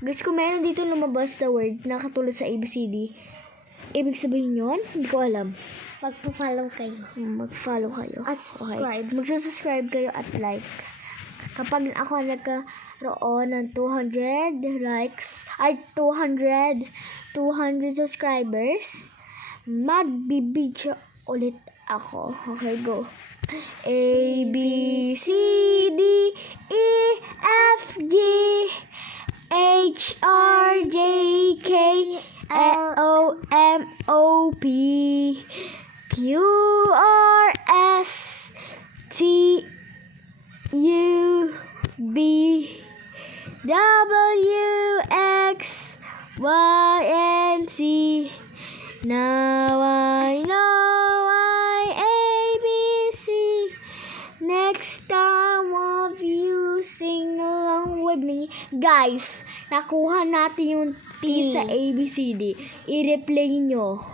Guys, kung meron dito lumabas na word na katulad sa ABCD, ibig sabihin yun? Hindi ko alam. Magpo-follow kayo. Mag-follow kayo. At subscribe. Okay. Magsusubscribe kayo at like. Kapag ako nagkaroon ng 200 likes, 200 subscribers, magbibidyo ulit ako. Okay, go. A, B, C, D, E, F, G, H, R, J, K, L, O, M, O, P, Q, R, S, T, U, B, W, X, Y, and Z. Now I know ABC. Next time of you sing along with me. Guys, nakuha natin yung T sa ABCD. I-replay nyo.